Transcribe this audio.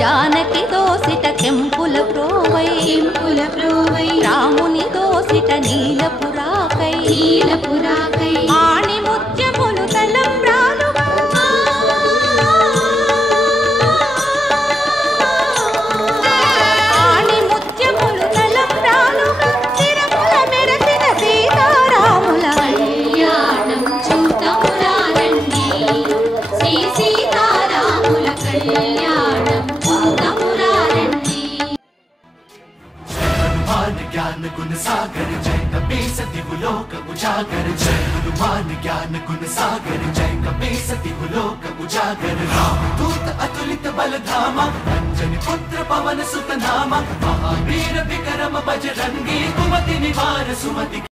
जानकी दोसिट केंपुल प्रोवै रामुनि दोसिट नीलपुराकै आणि मुत्यमुलु तलंब्रालुगा आणि मुत्यमुलु तलंब्रालुगा तिरुमल मेरसिन सीतारामुल कल्याणं చూతమురారండి శ్రీ సీతారాముల కళ్యాణం ज्ञान गुण सागर जय कपी सती लोक उजागर जय हनुमान ज्ञान गुण सागर जय कपी सती लोक उजागर राम दूत अतुलित बल धामा अंजनी पुत्र पवन सुत नामा महावीर विक्रम बजरंगी कुमति निवार सुमति